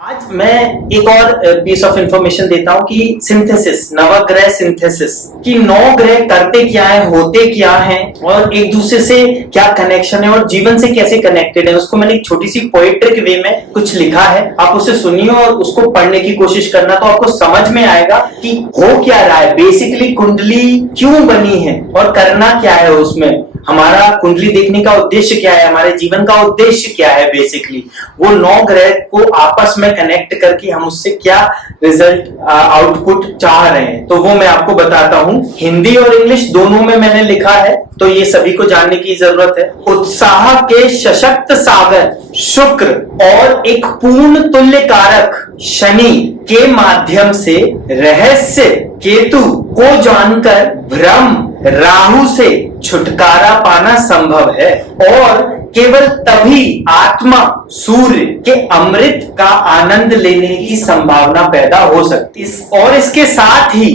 आज मैं एक और पीस ऑफ इंफॉर्मेशन देता हूं कि सिंथेसिस, नवग्रह सिंथेसिस कि 9 ग्रह करते क्या है, होते क्या हैं और एक दूसरे से क्या कनेक्शन है और जीवन से कैसे कनेक्टेड है। उसको मैंने एक छोटी सी पोएट्रिक वे में कुछ लिखा है, आप उसे सुनिए और उसको पढ़ने की कोशिश करना, तो आपको समझ में आएगा कि हो क्या रहा है, बेसिकली कुंडली क्यों बनी है और करना क्या है उसमें, हमारा कुंडली देखने का उद्देश्य क्या है, हमारे जीवन का उद्देश्य क्या है। बेसिकली वो 9 ग्रह को आपस में कनेक्ट करके हम उससे क्या रिजल्ट आउटपुट चाह रहे हैं, तो वो मैं आपको बताता हूं। हिंदी और इंग्लिश दोनों में मैंने लिखा है, तो ये सभी को जानने की जरूरत है। उत्साह के सशक्त सागर शुक्र और एक पूर्ण तुल्य कारक शनि के माध्यम से रहस्य केतु को जानकर भ्रम राहु से छुटकारा पाना संभव है और केवल तभी आत्मा सूर्य के अमृत का आनंद लेने की संभावना पैदा हो सकती है। और इसके साथ ही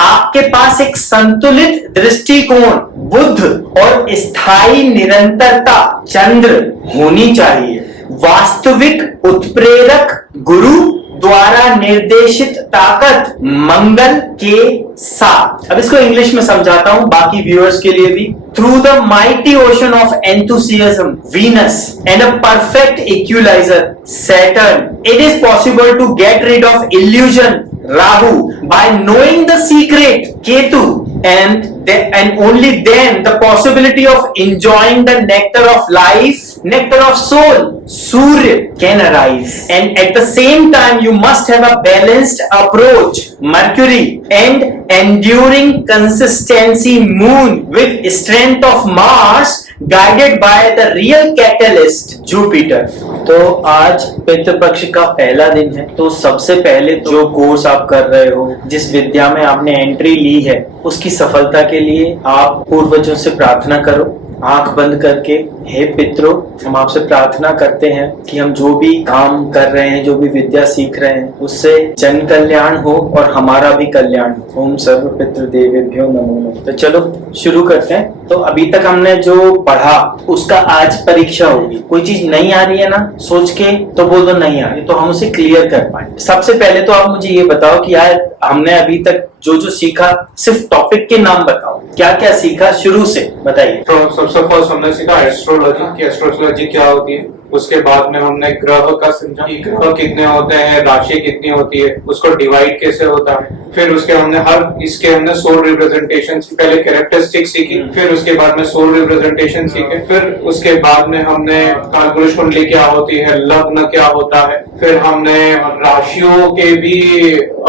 आपके पास एक संतुलित दृष्टिकोण, बुद्ध और स्थायी निरंतरता चंद्र होनी चाहिए। वास्तविक उत्प्रेरक गुरु द्वारा निर्देशित ताकत मंगल के साथ। अब इसको इंग्लिश में समझाता हूं बाकी व्यूअर्स के लिए भी। Through the mighty ocean of enthusiasm Venus and a perfect equaliser Saturn, it is possible to get rid of illusion Rahu by knowing the secret ketu, and only then the possibility of enjoying the nectar of life, nectar of soul, surya can arise. And at the same time you must have a balanced approach, mercury, and enduring consistency moon with strength of Mars guided by the real catalyst Jupiter. तो आज पितृपक्ष का पहला दिन है, तो सबसे पहले जो कोर्स आप कर रहे हो, जिस विद्या में आपने एंट्री ली है, उसकी सफलता के लिए आप पूर्वजों से प्रार्थना करो। आंख बंद करके, हे पितरों, हम आपसे प्रार्थना करते हैं कि हम जो भी काम कर रहे हैं, जो भी विद्या सीख रहे हैं, उससे जन कल्याण हो और हमारा भी कल्याण हो। ओम सर्व पितृ देवेभ्यो नमो नमः। तो चलो शुरू करते हैं। तो अभी तक हमने जो पढ़ा उसका आज परीक्षा होगी। कोई चीज नहीं आ रही है ना, सोच के तो बोल दो नहीं आ रही, तो हम उसे क्लियर कर पाए। सबसे पहले तो आप मुझे ये बताओ कि यार हमने अभी तक जो जो सीखा, सिर्फ टॉपिक के नाम बताओ, क्या क्या सीखा शुरू से बताइए। तो सबसे फर्स्ट हमने सीखा एस्ट्रोलॉजी कि एस्ट्रोलॉजी क्या होती है। उसके बाद में हमने ग्रह का समझा कि ग्रह कितने होते हैं, राशि कितनी होती है, उसको डिवाइड कैसे होता है। फिर उसके हमने सोल रिप्रेजेंटेशन, पहले कैरेक्टरिस्टिक सीखी, फिर उसके बाद में सोल रिप्रेजेंटेशन सीखे, फिर उसके बाद में हमने कालपुरुष कुंडली क्या होती है, लग्न क्या होता है, फिर हमने राशियों के भी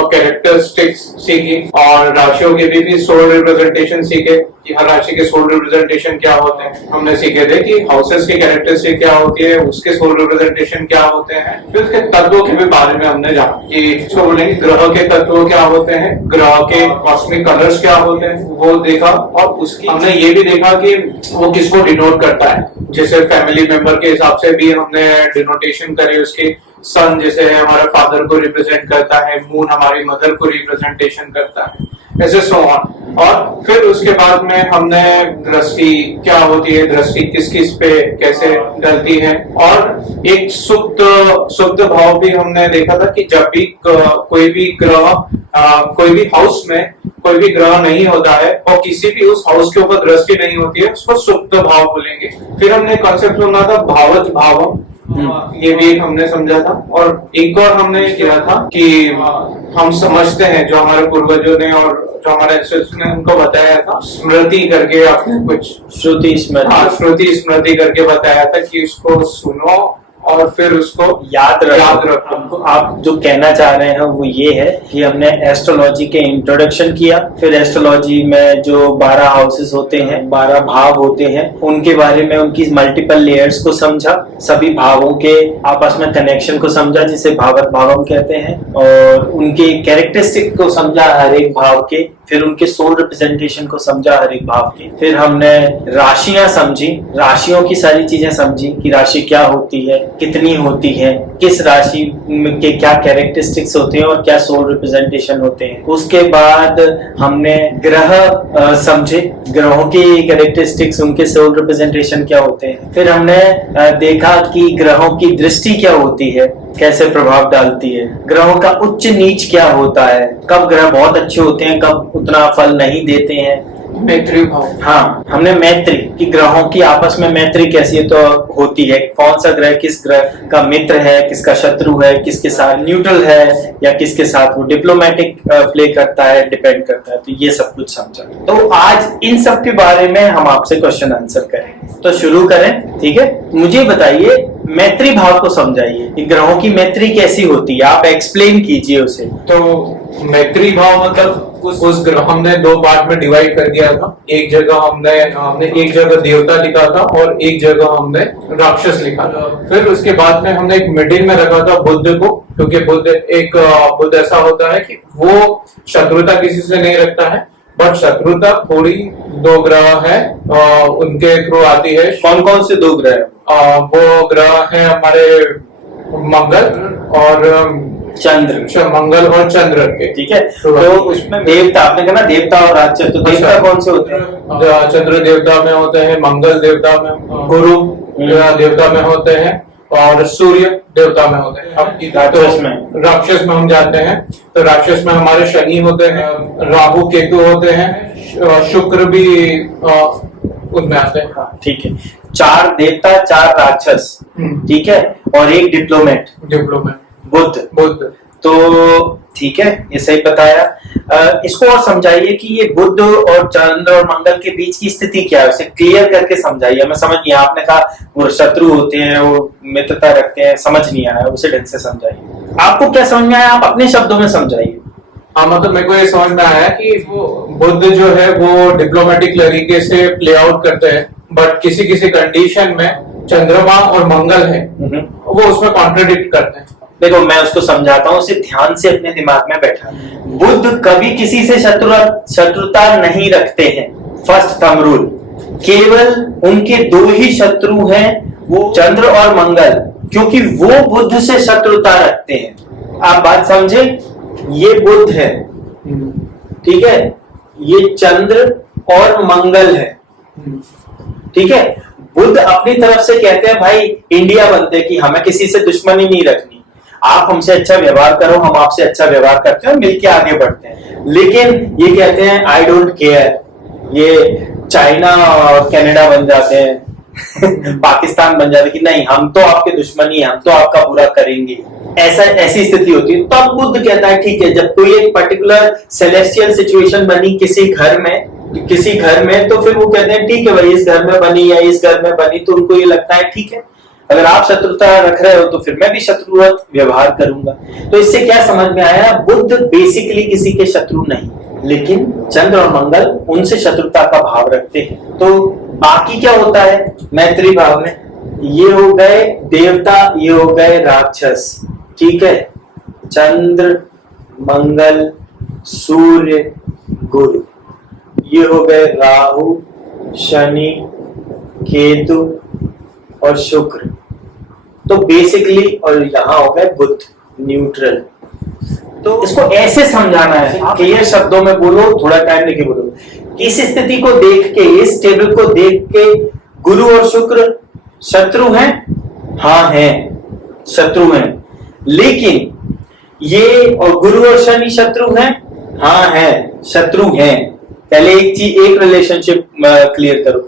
कैरेक्टरिस्टिक्स सीखी और राशियों के भी सोल रिप्रेजेंटेशन सीखे कि हर राशि के सोल रिप्रेजेंटेशन क्या होते हैं। हमने सीखे थे कि हाउसेस की कैरेक्टरिस्टिक क्या होती है, उसके सोल रिप्रेजेंटेशन क्या होते हैं। फिर उसके तत्वों के भी बारे में हमने जाना कि इसको बोलेंगे ग्रह के तत्व क्या होते हैं, ग्रह के कॉस्मिक कलर्स क्या होते हैं, वो देखा। और उसकी हमने ये भी देखा कि वो किसको डिनोट करता है। जैसे फैमिली मेंबर के हिसाब से भी हमने डिनोटेशन करे, उसके सन जैसे है हमारे फादर को रिप्रेजेंट करता है, मून हमारी मदर को रिप्रेजेंटेशन करता है, ऐसे सो ऑन। और फिर उसके बाद में हमने दृष्टि क्या होती है, दृष्टि किस किस पे कैसे डलती है, और एक सुप्त भाव भी हमने देखा था कि जब भी कोई भी ग्रह कोई भी हाउस में कोई भी ग्रह नहीं होता है और किसी भी उस हाउस के ऊपर दृष्टि नहीं होती है, उसको सुप्त भाव बोलेंगे। फिर हमने कॉन्सेप्ट सुना था भावत भावम, ये भी हमने समझा था। और एक और हमने किया था कि हम समझते हैं जो हमारे पूर्वजों ने और जो हमारे एंसेस्टर्स ने उनको बताया था, स्मृति करके आपने कुछ श्रुति स्मृति करके बताया था कि उसको सुनो और फिर उसको याद रखो। आप जो कहना चाह रहे हैं वो ये है कि हमने एस्ट्रोलॉजी के इंट्रोडक्शन किया, फिर एस्ट्रोलॉजी में जो 12 हाउसेस होते हैं, 12 भाव होते हैं, उनके बारे में उनकी मल्टीपल लेयर्स को समझा, सभी भावों के आपस में कनेक्शन को समझा जिसे भावत भावम कहते हैं, और उनके कैरेक्टरिस्टिक को समझा हर एक भाव के, फिर उनके सोल रिप्रेजेंटेशन को समझा हर एक भाव की। फिर हमने राशियां समझी, राशियों की सारी चीजें समझी कि राशि क्या होती है, कितनी होती है, किस राशि के क्या कैरेक्टरिस्टिक्स होते हैं और क्या सोल रिप्रेजेंटेशन होते हैं। उसके बाद हमने ग्रह समझे, ग्रहों की कैरेक्टरिस्टिक्स, उनके सोल रिप्रेजेंटेशन क्या होते हैं। फिर हमने देखा कि ग्रहों की दृष्टि क्या होती है, कैसे प्रभाव डालती है, ग्रहों का उच्च नीच क्या होता है, कब ग्रह बहुत अच्छे होते हैं, कब उतना फल नहीं देते हैं। मैत्री भाव। हाँ, हमने मैत्री कि ग्रहों की आपस में मैत्री कैसी है तो होती है, कौन सा ग्रह किस ग्रह का मित्र है, किसका शत्रु है, किसके साथ न्यूट्रल है या किसके साथ वो डिप्लोमेटिक प्ले करता है, डिपेंड करता है। तो ये सब कुछ समझा। तो आज इन सब के बारे में हम आपसे क्वेश्चन आंसर करेंगे। तो शुरू करें, ठीक है। मुझे बताइए, मैत्री भाव को समझाइए कि ग्रहों की मैत्री कैसी होती है, आप एक्सप्लेन कीजिए उसे। तो मैत्री भाव मतलब उस ग्रह हमने दो पार्ट में डिवाइड कर दिया था। एक जगह हमने एक जगह देवता लिखा था और एक जगह हमने राक्षस लिखा था। फिर उसके बाद में हमने एक मिडिल में रखा था बुध को, क्योंकि बुध ऐसा होता है कि वो शत्रुता किसी से नहीं रखता है, बट शत्रुता थोड़ी दो ग्रह है उनके थ्रू आती है। कौन कौन से दो ग्रह? वो ग्रह है हमारे मंगल और चंद्र। मंगल और चंद्र के, ठीक है। तो उसमें देवता, आपने कहा ना देवता और राक्षस, तो देवता कौन से होते हैं? चंद्र देवता में होते हैं, मंगल देवता में, गुरु देवता में होते हैं और सूर्य देवता में होते हैं। अब राक्षस में हम जाते हैं, तो राक्षस में हमारे शनि होते हैं, राहु केतु होते हैं, शुक्र भी उनमें आते हैं। ठीक है, 4 देवता 4 राक्षस, ठीक है, और एक डिप्लोमेट बुध। तो ठीक है, ये सही बताया। इसको और समझाइए कि ये बुध और चंद्र और मंगल के बीच की स्थिति क्या है, उसे क्लियर करके समझाइए। मैं समझ नहीं, आपने कहा वो शत्रु होते हैं, वो मित्रता रखते हैं, समझ नहीं आया, उसे ढंग से समझाइए। आपको क्या समझ में आया, आप अपने शब्दों में समझाइए। हाँ, मतलब मेरे को ये समझ में आया कि वो बुध जो है वो डिप्लोमेटिक तरीके से प्ले आउट करते हैं, बट किसी किसी कंडीशन में चंद्रमा और मंगल है वो उसमें कॉन्ट्रडिक्ट करते हैं। देखो, मैं उसको समझाता हूँ, उसे ध्यान से अपने दिमाग में बैठा। बुध कभी किसी से शत्रुता नहीं रखते हैं, फर्स्ट थंब रूल। केवल उनके 2 ही शत्रु हैं, वो चंद्र और मंगल, क्योंकि वो बुध से शत्रुता रखते हैं। आप बात समझे, ये बुध है, ठीक है, ये चंद्र और मंगल है, ठीक है। बुध अपनी तरफ से कहते हैं भाई इंडिया बनते कि हमें किसी से दुश्मनी नहीं रखनी, आप हमसे अच्छा व्यवहार करो, हम आपसे अच्छा व्यवहार करते हैं, मिलके आगे बढ़ते हैं। लेकिन ये कहते हैं आई डोंट केयर, ये चाइना और कनाडा बन जाते हैं पाकिस्तान बन जाते कि नहीं, हम तो आपके दुश्मनी हैं, हम तो आपका बुरा करेंगे। ऐसी स्थिति होती है। तब बुद्ध कहता है ठीक है, जब कोई एक पर्टिकुलर सेलेस्टियल सिचुएशन बनी किसी घर में, तो फिर वो कहते हैं ठीक है भाई, इस घर में बनी या इस घर में बनी, तो उनको ये लगता है ठीक है, अगर आप शत्रुता रख रहे हो तो फिर मैं भी शत्रुवत व्यवहार करूंगा। तो इससे क्या समझ में आया, बुद्ध बेसिकली किसी के शत्रु नहीं, लेकिन चंद्र और मंगल उनसे शत्रुता का भाव रखते हैं। तो बाकी क्या होता है मैत्री भाव में, ये हो गए देवता, ये हो गए राक्षस, ठीक है, चंद्र मंगल सूर्य गुरु, ये हो गए राहु शनि केतु और शुक्र। तो बेसिकली, और यहां हो गए बुध न्यूट्रल। तो इसको ऐसे समझाना है, क्लियर शब्दों में बोलो, थोड़ा टाइम लेके बोलो। इस स्थिति को देख के, इस टेबल को देख के गुरु और शुक्र शत्रु हैं? हाँ हैं, शत्रु हैं। लेकिन ये और गुरु और शनि शत्रु हैं? हाँ हैं, शत्रु हैं। पहले एक रिलेशनशिप क्लियर करो,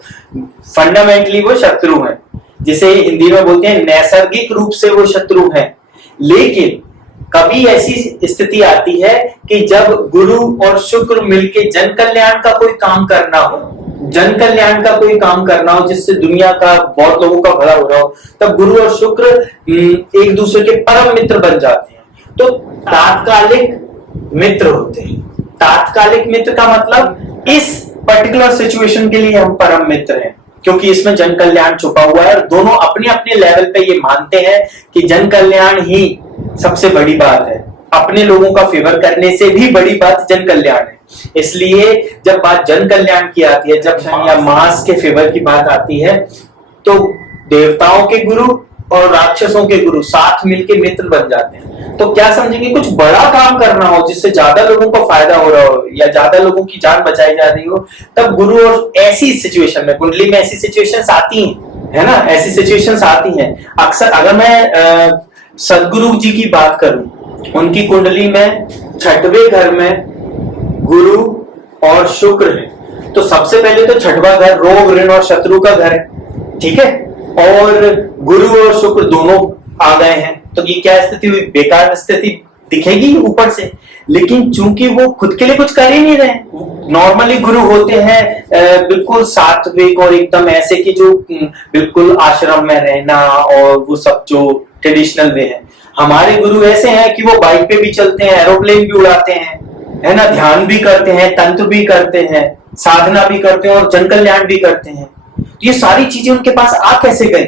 फंडामेंटली वो शत्रु हैं, जिसे हिंदी में बोलते हैं नैसर्गिक रूप से वो शत्रु हैं। लेकिन कभी ऐसी स्थिति आती है कि जब गुरु और शुक्र मिलके जन कल्याण का कोई काम करना हो, जिससे दुनिया का बहुत लोगों का भला हो रहा हो, तब गुरु और शुक्र एक दूसरे के परम मित्र बन जाते हैं। तो तात्कालिक मित्र होते हैं। तात्कालिक मित्र का मतलब इस पर्टिकुलर सिचुएशन के लिए हम परम मित्र हैं, क्योंकि इसमें जन कल्याण छुपा हुआ है और दोनों अपने अपने लेवल पे ये मानते हैं कि जन कल्याण ही सबसे बड़ी बात है। अपने लोगों का फेवर करने से भी बड़ी बात जन कल्याण है। इसलिए जब बात जन कल्याण की आती है, जब या मास के फेवर की बात आती है, तो देवताओं के गुरु और राक्षसों के गुरु साथ मिलके मित्र बन जाते हैं। तो क्या समझेंगे, कुछ बड़ा काम करना हो जिससे ज्यादा लोगों को फायदा हो रहा हो या ज्यादा लोगों की जान बचाई जा रही हो, तब गुरु और ऐसी सिचुएशन में, कुंडली में ऐसी सिचुएशंस आती हैं, है ना, ऐसी सिचुएशंस आती हैं अक्सर। अगर मैं सदगुरु जी की बात करूं, उनकी कुंडली में 6वें घर में गुरु और शुक्र है। तो सबसे पहले तो 6वां घर रोग ऋण और शत्रु का घर है, ठीक है। और गुरु और शुक्र दोनों आ गए हैं, तो ये क्या स्थिति हुई? बेकार स्थिति दिखेगी ऊपर से, लेकिन चूंकि वो खुद के लिए कुछ कर ही नहीं रहे। नॉर्मली गुरु होते हैं बिल्कुल सात्विक और एकदम ऐसे कि जो बिल्कुल आश्रम में रहना और वो सब जो ट्रेडिशनल वे है। हमारे गुरु ऐसे हैं कि वो बाइक पे भी चलते हैं, एरोप्लेन भी उड़ाते हैं, है ना, ध्यान भी करते हैं, तंत्र भी करते हैं, साधना भी करते हैं और जन कल्याण भी करते हैं। ये सारी चीजें उनके पास आ कैसे गई?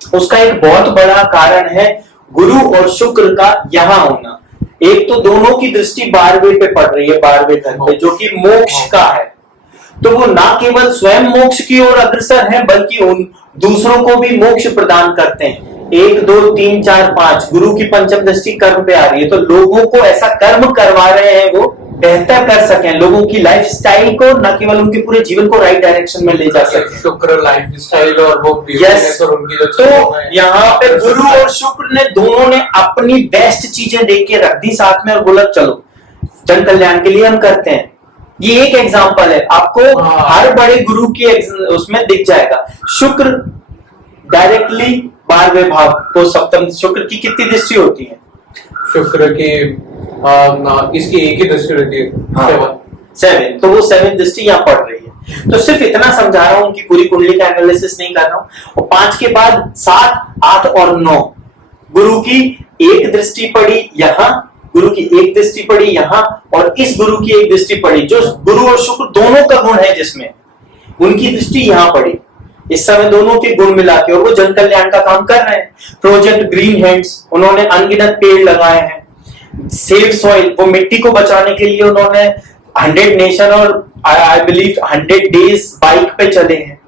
उसका एक बहुत बड़ा कारण है गुरु और शुक्र का यहाँ होना। एक तो दोनों की दृष्टि 12वें पे पड़ रही है, 12वें घर पे, जो कि मोक्ष का है। तो वो ना केवल स्वयं मोक्ष की ओर अग्रसर है, बल्कि उन दूसरों को भी मोक्ष प्रदान करते हैं। 1 2 3 4 5 गुरु की पंचम दृष्टि कर्म पे आ रही है, तो लोगों को ऐसा कर्म करवा रहे हैं वो बेहतर कर सकें, लोगों की लाइफ स्टाइल को, न केवल उनके पूरे जीवन को राइट डायरेक्शन में ले जा सके। शुक्र लाइफ स्टाइल और वो यस, तो यहाँ पे गुरु और शुक्र ने दोनों ने अपनी बेस्ट चीजें देख के रख दी साथ में और बोला चलो जन कल्याण के लिए हम करते हैं। ये एक एग्जाम्पल है, आपको हर बड़े गुरु की उसमें दिख जाएगा। शुक्र डायरेक्टली 12वें भाव को सप्तम, शुक्र की कितनी दृष्टि होती है? शुक्र की इसकी एक ही दृष्टि रहती है, 7, तो वो 7 दृष्टि यहाँ पड़ रही है। तो सिर्फ इतना समझा रहा हूं, उनकी पूरी कुंडली का एनालिसिस नहीं कर रहा हूं। और 5 के बाद 7 8 और 9 गुरु की एक दृष्टि पड़ी यहाँ, गुरु की एक दृष्टि पड़ी यहाँ, और इस गुरु की एक दृष्टि पड़ी, जो गुरु और शुक्र दोनों का गुण है जिसमें, उनकी दृष्टि यहाँ पड़ी। इस समय दोनों के गुण मिला के और वो जन कल्याण का काम कर रहे हैं। प्रोजेक्ट ग्रीन हैंड्स, उन्होंने अनगिनत पेड़ लगाए हैं। सेव सॉइल, वो मिट्टी को बचाने के लिए उन्होंने 100 नेशन और आई बिलीव 100 डेज बाइक पे चले हैं,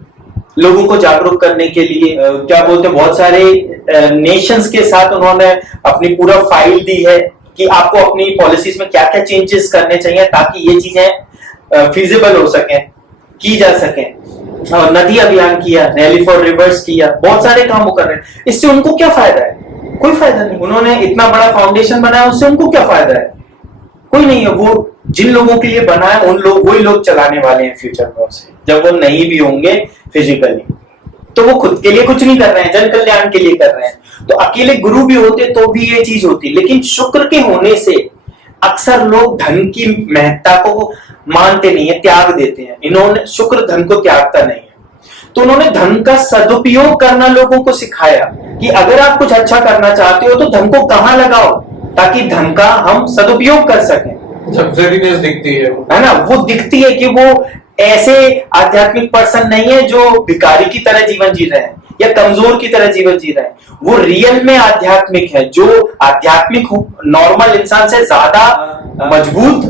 लोगों को जागरूक करने के लिए। क्या बोलते हैं, बहुत सारे नेशंस के साथ उन्होंने अपनी पूरा फाइल दी है कि आपको अपनी पॉलिसीज में क्या क्या चेंजेस करने चाहिए ताकि ये चीजें फिजिबल हो सके, की जा सके। नदी अभियान किया, रैली फॉर रिवर्स किया, बहुत सारे काम वो कर रहे हैं। इससे उनको क्या फायदा है? कोई फायदा नहीं। उन्होंने इतना बड़ा फाउंडेशन बनाया, उससे उनको क्या फायदा है? कोई नहीं है। वो जिन लोगों के लिए बना है उन लोग, वही लोग चलाने वाले हैं फ्यूचर में उसे, जब वो नहीं भी होंगे फिजिकली। तो वो खुद के लिए कुछ नहीं कर रहे हैं, जन कल्याण के लिए कर रहे हैं। तो अकेले गुरु भी होते तो भी ये चीज होती, लेकिन शुक्र के होने से अक्सर लोग धन की महत्ता को मानते नहीं है, त्याग देते हैं। इन्होंने, शुक्र धन को त्यागता नहीं है, तो उन्होंने धन का सदुपयोग करना लोगों को सिखाया कि अगर आप कुछ अच्छा करना चाहते हो तो धन को कहां लगाओ ताकि धन का हम सदुपयोग कर सकें। लग्जरीनेस दिखती है ना, वो दिखती है कि वो ऐसे आध्यात्मिक पर्सन नहीं है जो भिखारी की तरह जीवन जी रहे हैं या कमजोर की तरह जीवन जी रहे हैं। वो रियल में आध्यात्मिक है, जो आध्यात्मिक नॉर्मल इंसान से ज्यादा मजबूत,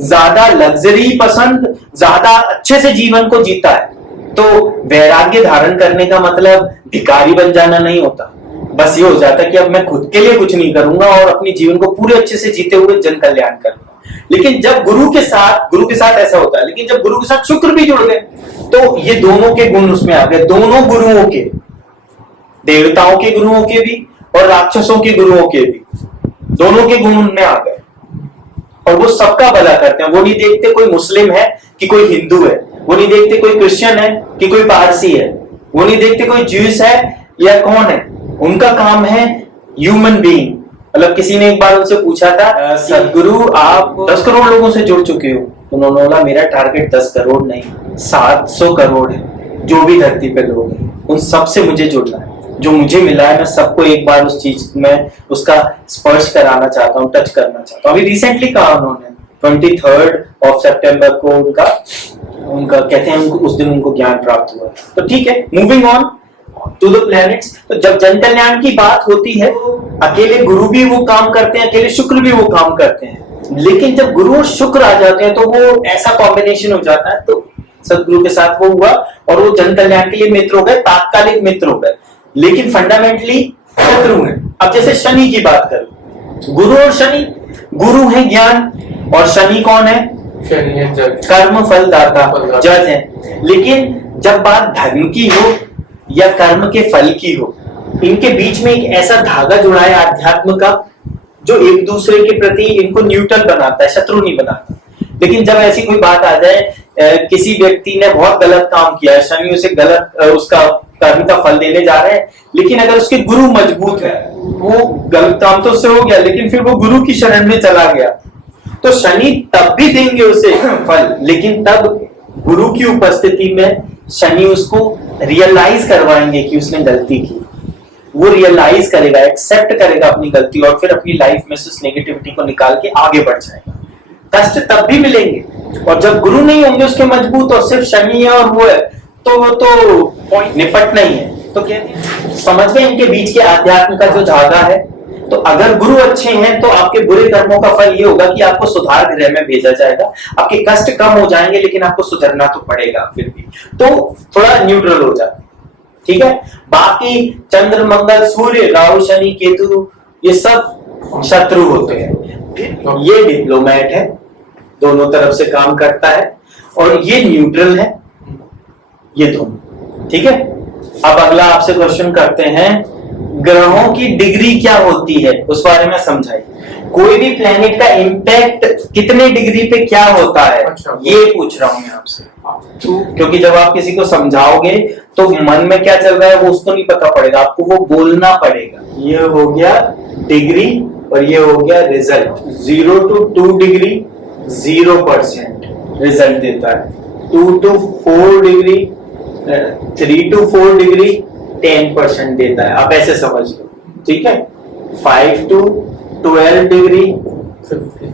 ज्यादा लग्जरी पसंद, ज्यादा अच्छे से जीवन को जीता है। तो वैराग्य धारण करने का मतलब भिखारी बन जाना नहीं होता। बस ये हो जाता है कि अब मैं खुद के लिए कुछ नहीं करूंगा और अपने जीवन को पूरे अच्छे से जीते हुए जन कल्याण करूंगा। लेकिन जब गुरु के साथ ऐसा होता है, लेकिन जब गुरु के साथ शुक्र भी जुड़ गए तो ये दोनों के गुण उसमें आ गए। दोनों गुरुओं के, देवताओं के गुरुओं के भी और राक्षसों के गुरुओं के भी, दोनों के गुण उनमें आ गए। और वो सबका भला करते हैं। वो नहीं देखते कोई मुस्लिम है कि कोई हिंदू है, वो नहीं देखते कोई क्रिश्चियन है कि कोई पारसी है, वो नहीं देखते कोई ज्यूस है या कौन है। उनका काम है ह्यूमन बीइंग। मतलब किसी ने एक बार उनसे पूछा था, सदगुरु आप 10 करोड़ लोगों से जुड़ चुके हो? उन्होंने बोला मेरा टारगेट 10 करोड़ नहीं, 700 करोड़ है। जो भी धरती पे लोग हैं उन सबसे मुझे जुड़ना है। जो मुझे मिला है मैं सबको एक बार उस चीज में उसका स्पर्श कराना चाहता हूँ, टच करना चाहता हूँ। अभी रिसेंटली कहा उन्होंने 23 सितंबर को उनका कहते हैं उस दिन उनको ज्ञान प्राप्त हुआ। तो ठीक है, moving on to the planets. तो जब जन कल्याण की बात होती है, अकेले गुरु भी वो काम करते हैं, अकेले शुक्र भी वो काम करते हैं। लेकिन जब गुरु और शुक्र आ जाते हैं तो वो ऐसा कॉम्बिनेशन हो जाता है। तो सदगुरु के साथ वो हुआ और वो जन कल्याण के लिए मित्र हो गए, तात्कालिक मित्र हो गए, लेकिन फंडामेंटली शत्रु हैं। अब जैसे शनि की बात करूं, गुरु और शनि, गुरु है ज्ञान और शनि कौन है? शनि है जज, कर्म फलदाता, जज है। लेकिन जब बात धर्म की हो या कर्म के फल की हो इनके बीच में एक ऐसा धागा जुड़ा है आध्यात्म का जो एक दूसरे के प्रति इनको न्यूट्रल बनाता है, शत्रु नहीं बनाता। लेकिन जब ऐसी कोई बात आ जाए, किसी व्यक्ति ने बहुत गलत काम किया है, शनि उसे गलत उसका कर्म का फल देने जा रहे हैं, लेकिन अगर उसके गुरु मजबूत है, वो गलत काम तो उससे हो गया लेकिन फिर वो गुरु की शरण में चला गया, तो शनि तब भी देंगे उसे फल, लेकिन तब गुरु की उपस्थिति में शनि उसको रियलाइज करवाएंगे कि उसने गलती की। वो रियलाइज करेगा, एक्सेप्ट करेगा अपनी गलती और फिर अपनी लाइफ में से उस नेगेटिविटी को निकाल के आगे बढ़ जाएगा। कष्ट तब भी मिलेंगे, और जब गुरु नहीं होंगे उसके मजबूत और सिर्फ शनि है और वो है, तो वो तो पॉइंट निपटना ही है। तो कहते हैं समझ गए इनके बीच के आध्यात्म का जो धागा है। तो अगर गुरु अच्छे हैं तो आपके बुरे कर्मों का फल ये होगा कि आपको सुधार गृह में भेजा जाएगा, आपके कष्ट कम हो जाएंगे, लेकिन आपको सुधरना तो पड़ेगा फिर भी, तो थोड़ा न्यूट्रल हो जाए। ठीक है, बाकी चंद्र मंगल सूर्य राहु शनि केतु ये सब शत्रु होते हैं। फिर ये डिप्लोमेट है, दोनों तरफ से काम करता है, और ये न्यूट्रल है, ये दोनों। ठीक है, अब अगला आपसे क्वेश्चन करते हैं, ग्रहों की डिग्री क्या होती है उस बारे में समझाइए। कोई भी प्लेनेट का इम्पैक्ट कितने डिग्री पे क्या होता है, अच्छा, ये पूछ रहा हूं मैं आपसे। क्योंकि जब आप किसी को समझाओगे तो मन में क्या चल रहा है वो उसको नहीं पता पड़ेगा, आपको वो बोलना पड़ेगा। ये हो गया डिग्री और ये हो गया रिजल्ट। 0 to 2 डिग्री 0% रिजल्ट देता है, 2 to 4 डिग्री 3 to 4 डिग्री 10% देता है, आप ऐसे समझ लो। ठीक है, 5 to 12 डिग्री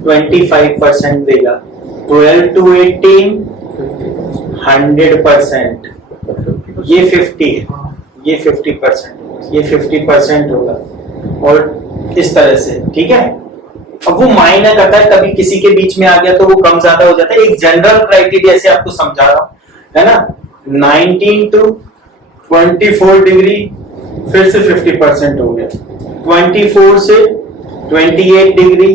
25% देगा, 12 to 18 100%, ये 50 है, ये 50%, ये 50% होगा, और इस तरह से। ठीक है, अब वो मायना करता है, कभी किसी के बीच में आ गया तो वो कम ज्यादा हो जाता है। एक जनरल क्राइटेरिया से आपको समझा रहा हूं, है ना। 19 to 24 डिग्री फिर से 50% हो गया, 24 से 28 डिग्री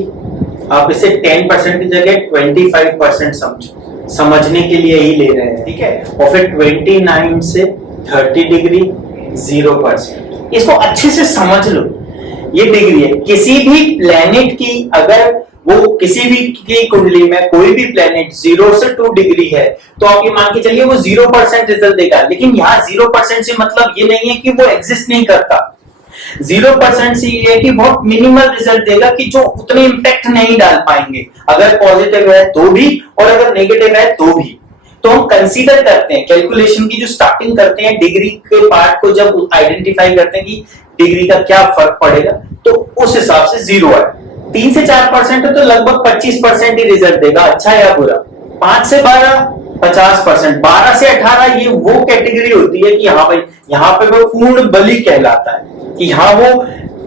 आप इसे 10% की जगह 25% समझो, समझने के लिए ही ले रहे हैं। ठीक है, और फिर 29 से 30 डिग्री 0%। इसको अच्छे से समझ लो, ये डिग्री है। किसी भी प्लेनेट की अगर वो किसी भी की कुंडली में कोई भी प्लेनेट 0 से 2 डिग्री है तो आप ये मान के चलिए वो 0% रिजल्ट देगा। लेकिन यहाँ 0% से मतलब ये नहीं है कि वो एग्जिस्ट नहीं करता, 0% से ये है कि बहुत मिनिमल रिजल्ट देगा कि जो उतने इंपैक्ट नहीं डाल पाएंगे, अगर पॉजिटिव है तो भी और अगर नेगेटिव है तो भी। तो हम कंसीडर करते हैं, कैलकुलेशन की जो स्टार्टिंग करते हैं डिग्री के पार्ट को जब आइडेंटिफाई करते हैं कि डिग्री का क्या फर्क पड़ेगा, तो उस हिसाब से 0 है। 3 से 4% है तो लगभग 25% ही रिजल्ट देगा, अच्छा या बुरा। 5 से 12 50%, 12 से 18 ये वो कैटेगरी होती है कि हाँ भाई यहाँ पे वो पूर्ण बलि कहलाता है, कि हाँ वो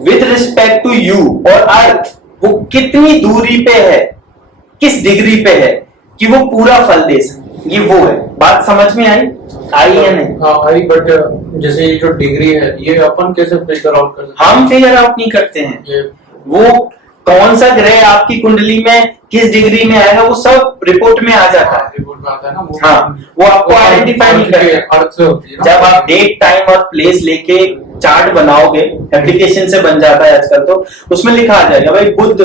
विद रिस्पेक्ट टू यू और अर्थ वो कितनी दूरी पे है, किस डिग्री पे है कि वो पूरा फल दे सके, ये वो है। बात समझ में आई या नहीं? हाँ आई, बट जैसे ये जो डिग्री है ये अपन कैसे फिगर आउट कर सकते हैं? हम फिगर आउट नहीं करते हैं, वो कौन सा ग्रह आपकी कुंडली में किस डिग्री में आएगा वो सब रिपोर्ट में आ जाता है। रिपोर्ट में आता है ना वो। हाँ, वो आपको आइडेंटिफाई नहीं करते। अर्थ से होती है ना? जब आप डेट टाइम और प्लेस लेके चार्ट बनाओगे, एप्लीकेशन से बन जाता है आजकल, तो उसमें लिखा आ जाएगा भाई बुध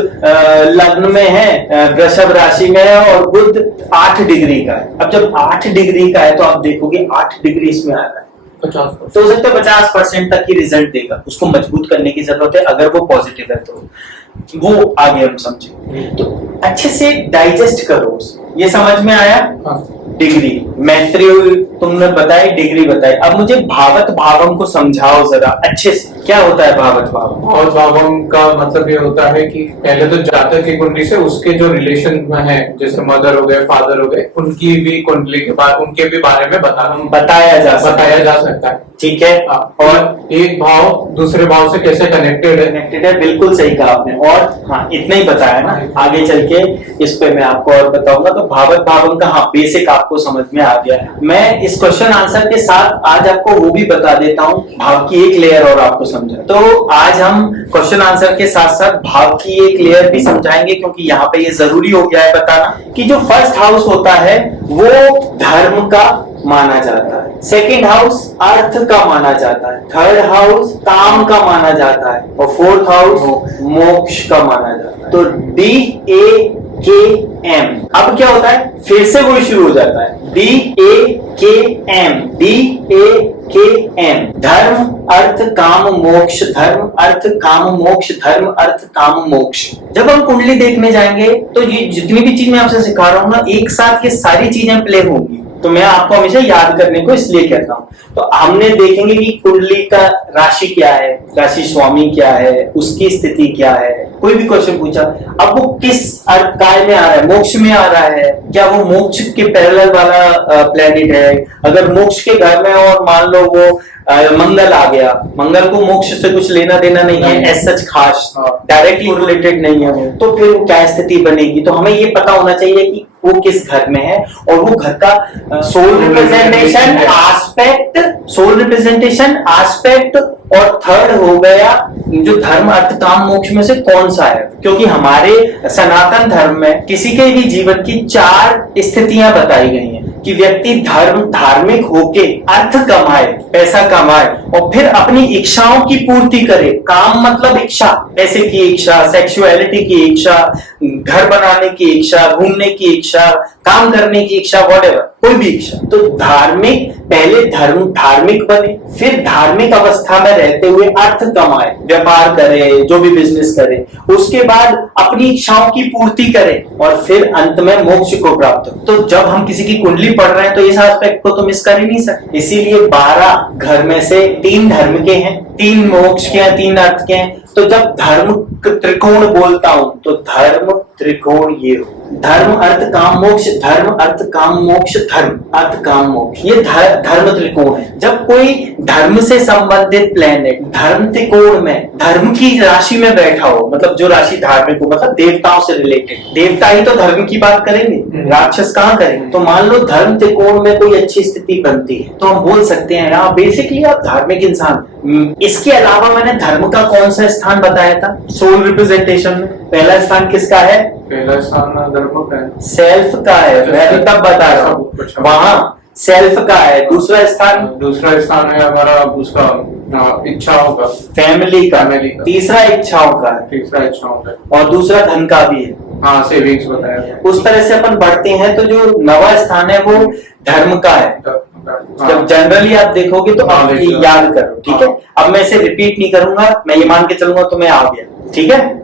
लग्न में है, वृषभ राशि में है और बुध 8 डिग्री का है। अब जब 8 डिग्री का है तो आप देखोगे 8 डिग्री इसमें आ रहा है, 50%। तो हो सकता है 50% तक ही रिजल्ट देगा। उसको मजबूत करने की जरूरत है, अगर वो पॉजिटिव है तो वो आगे हम समझेंगे। तो अच्छे से डाइजेस्ट करो, ये समझ में आया? डिग्री मैत्री तुमने बताई, डिग्री बताई। अब मुझे भावत भावम को समझाओ जरा अच्छे से, क्या होता है भावत भावम? भावत भावम का मतलब ये होता है कि पहले तो जातक की कुंडली से उसके जो रिलेशन में है, जैसे मदर हो गए, फादर हो गए, उनकी भी कुंडली के बाद उनके भी बारे में बताया जा सकता है। ठीक है, और एक भाव दूसरे भाव से कैसे कनेक्टेड है, बिल्कुल सही कहा आपने। और हाँ, इतना ही बताया ना, आगे चल के इस पे मैं आपको और बताऊंगा। तो भावत भावम का हाँ बेसिक आपको समझ में आ गया। मैं इस क्वेश्चन आंसर के साथ आज आपको वो भी बता देता हूँ, भाव की एक लेयर और आपको समझा। तो आज हम क्वेश्चन आंसर के साथ साथ भाव की एक लेयर भी समझाएंगे, क्योंकि यहाँ पे ये जरूरी हो गया है बताना कि जो फर्स्ट हाउस होता है वो धर्म का माना जाता है। सेकेंड हाउस अर्थ का माना जाता है, थर्ड हाउस काम का माना जाता है और फोर्थ हाउस मोक्ष का माना जाता है। तो DAKM अब क्या होता है, फिर से वही शुरू हो जाता है, DAKM DAKM धर्म अर्थ काम मोक्ष, धर्म अर्थ काम मोक्ष, धर्म अर्थ काम मोक्ष। जब हम कुंडली देखने जाएंगे तो ये जितनी भी चीज मैं आपसे सिखा रहा हूं ना, एक साथ ये सारी चीजें प्ले होंगी। तो मैं आपको हमेशा याद करने को इसलिए कहता हूं। तो हमने देखेंगे कि कुंडली का राशि क्या है, राशि स्वामी क्या है, उसकी स्थिति क्या है। कोई भी क्वेश्चन पूछा, अब वो किस काय में आ रहा है, मोक्ष में आ रहा है, क्या वो मोक्ष के पैरेलल वाला प्लेनेट है। अगर मोक्ष के घर में और मान लो वो मंगल आ गया, मंगल को मोक्ष से कुछ लेना देना नहीं है, एज सच खास डायरेक्टली रिलेटेड नहीं है, तो फिर क्या स्थिति बनेगी। तो हमें ये पता होना चाहिए कि वो किस घर में है और वो घर का soul representation aspect, soul representation aspect और थर्ड हो गया जो धर्म अर्थ काम मोक्ष में से कौन सा है। क्योंकि हमारे सनातन धर्म में किसी के भी जीवन की 4 स्थितियां बताई गई हैं कि व्यक्ति धार्मिक होके अर्थ कमाए, पैसा कमाए और फिर अपनी इच्छाओं की पूर्ति करे। काम मतलब इच्छा, पैसे की इच्छा, सेक्सुअलिटी की इच्छा, घर बनाने की इच्छा, घूमने की इच्छा, काम करने की इच्छा, व्हाटएवर, कोई भी इच्छा। तो धार्मिक पहले धार्मिक बने, फिर धार्मिक अवस्था में रहते हुए अर्थ कमाए, व्यापार करे, जो भी बिजनेस करे, उसके बाद अपनी इच्छाओं की पूर्ति करे और फिर अंत में मोक्ष को प्राप्त हो। तो जब हम किसी की कुंडली पढ़ रहे हैं तो इस एस्पेक्ट को तो मिस कर ही नहीं सकते। इसीलिए 12 घर में से 3 धर्म के हैं, 3 मोक्ष के हैं, 3 अर्थ के हैं। तो जब धर्म त्रिकोण बोलता हूं तो धर्म त्रिकोण ये हो, धर्म अर्थ काम मोक्ष, धर्म अर्थ काम मोक्ष, धर्म अर्थ काम मोक्ष, ये धर्म त्रिकोण है। जब कोई धर्म से संबंधित प्लेनेट धर्म त्रिकोण में धर्म की राशि में बैठा हो, मतलब जो राशि धार्मिक हो, मतलब देवताओं से रिलेटेड, देवता ही तो धर्म की बात करेंगे, राक्षस कहां करेंगे। तो मान लो धर्म त्रिकोण में कोई अच्छी स्थिति बनती है तो हम बोल सकते हैं ना बेसिकली आप धार्मिक इंसान। इसके अलावा मैंने धर्म का कौन सा स्थान बताया था सोल रिप्रेजेंटेशन में, पहला स्थान किसका है, पहला स्थान धर्म का है, सेल्फ का है, मैं तब बता रहा हूँ वहां सेल्फ का है। दूसरा स्थान है हमारा उसका इच्छाओं का, फैमिली का। तीसरा इच्छाओं का और दूसरा धन का भी है। हाँ, सेविंग्स बताया। उस तरह से अपन बढ़ते हैं तो जो 9वां स्थान है वो धर्म का है। जब जनरली आप देखोगे तो आप याद करो, ठीक है। अब मैं इसे रिपीट नहीं करूंगा, मैं ये मान के चलूंगा तो मैं आ गया, ठीक है।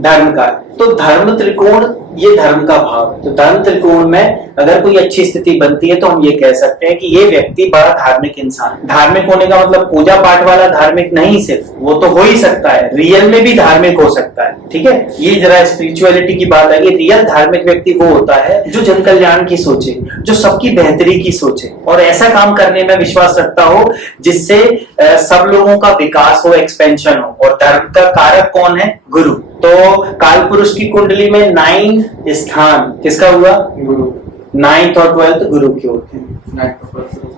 धर्म का, तो धर्म त्रिकोण ये धर्म का भाव है। तो धर्म त्रिकोण में अगर कोई अच्छी स्थिति बनती है तो हम ये कह सकते हैं कि ये व्यक्ति बड़ा धार्मिक इंसान। धार्मिक होने का मतलब पूजा पाठ वाला धार्मिक नहीं, सिर्फ वो तो हो ही सकता है, रियल में भी धार्मिक हो सकता है, ठीक है। ये जरा स्पिरिचुअलिटी की बात है कि रियल धार्मिक व्यक्ति वो होता है जो जन कल्याण की सोचे, जो सबकी बेहतरी की सोचे और ऐसा काम करने में विश्वास रखता हो जिससे सब लोगों का विकास हो, एक्सपेंशन हो। और धर्म का कारक कौन है, गुरु। तो काल पुरुष की कुंडली में 9 स्थान किसका हुआ, गुरु। 9th और 12th गुरु के होते हैं।